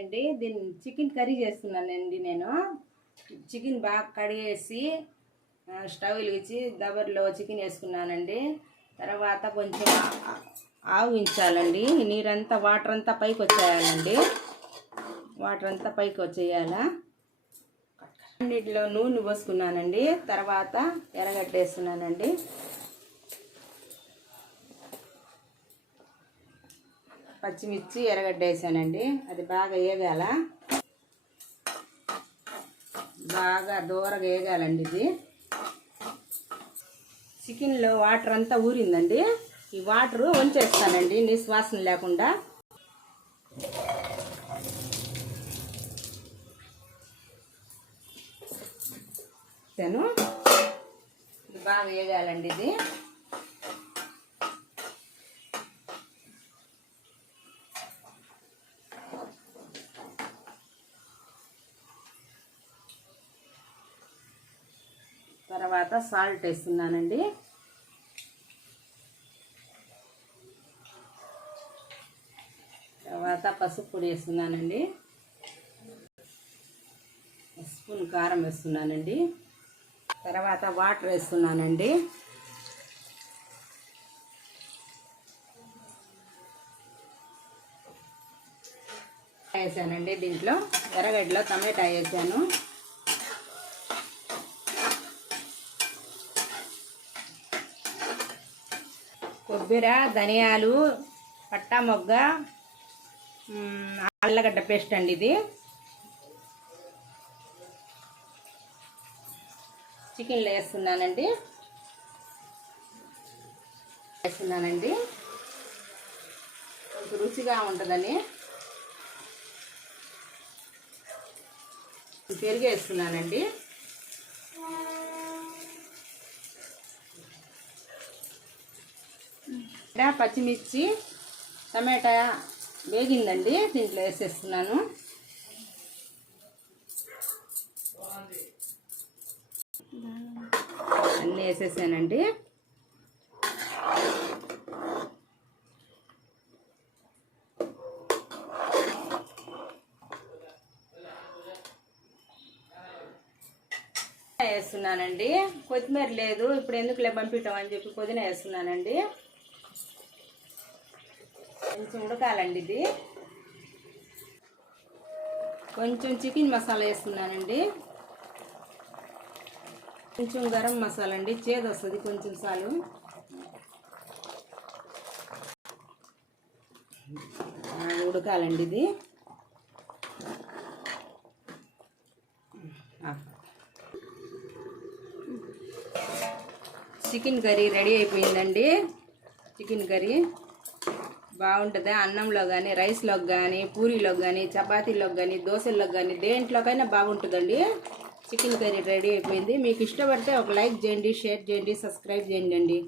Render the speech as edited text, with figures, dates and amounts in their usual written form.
అండి దీన్ని chicken curry చేస్తున్నానండి. నేను చికెన్ బాగా కడిగేసి స్టవ్ వెలిగించి దబర్లో చికెన్ వేసుకున్నానండి. తర్వాత కొంచెం ఆవించాలండి. నీరంతా వాటర్ అంతా పైకి వచ్చేయాలండి. వాటర్ అంతా పైకి వచ్చేయాల. అన్నిటిలో నూనె పోసుకున్నానండి. తర్వాత ఎర్రగడ్డ వేస్తున్నానండి. పచ్చిమిర్చి ఎర్రగడ్డ వేసానండి. అది బాగా వేగాల, బాగా దూరగా వేగాలండి. ఇది చికెన్లో వాటర్ అంతా ఊరిందండి. ఈ వాటర్ వంచేస్తానండి నిశ్వాసన లేకుండా. ఇది బాగా వేగాలండి. ఇది తర్వాత సాల్ట్ వేస్తున్నానండి. తర్వాత పసుపు పొడి వేస్తున్నానండి. స్పూన్ కారం వేస్తున్నానండి. తర్వాత వాటర్ వేస్తున్నానండి. వేసానండి. దీంట్లో ఎర్రగడ్డలో టమాటా వేసాను. కొబ్బరి, ధనియాలు, పట్టా మొగ్గ, అల్లగడ్డ పేస్ట్ అండి. ఇది చికెన్లో వేస్తున్నానండి. కొంచెం రుచిగా ఉంటుందని పెరుగు వేస్తున్నానండి. పచ్చిమిర్చి, టమాటా వేగిందండి. దీంట్లో వేసేస్తున్నాను. అన్నీ వేసేసానండి. వేస్తున్నానండి. కొత్తిమీర లేదు, ఇప్పుడు ఎందుకులే పంపించడం అని చెప్పి పుదీనా వేస్తున్నానండి. కొంచెం ఉడకాలండి. ఇది కొంచెం చికెన్ మసాలా వేస్తున్నానండి. కొంచెం గరం మసాలా అండి, చేదు వస్తుంది కొంచెం చాలు. ఉడకాలండి. ఇది చికెన్ కర్రీ రెడీ అయిపోయిందండి. చికెన్ కర్రీ బాగుంటుంది. అన్నంలో కానీ, రైస్లోకి కానీ, పూరీలోకి కానీ, చపాతీలోకి కానీ, దోశల్లోకి కానీ, దేంట్లోకైనా బాగుంటుందండి. చికెన్ కర్రీ రెడీ అయిపోయింది. మీకు ఇష్టపడితే ఒక లైక్ చేయండి, షేర్ చేయండి, సబ్స్క్రైబ్ చేయండి.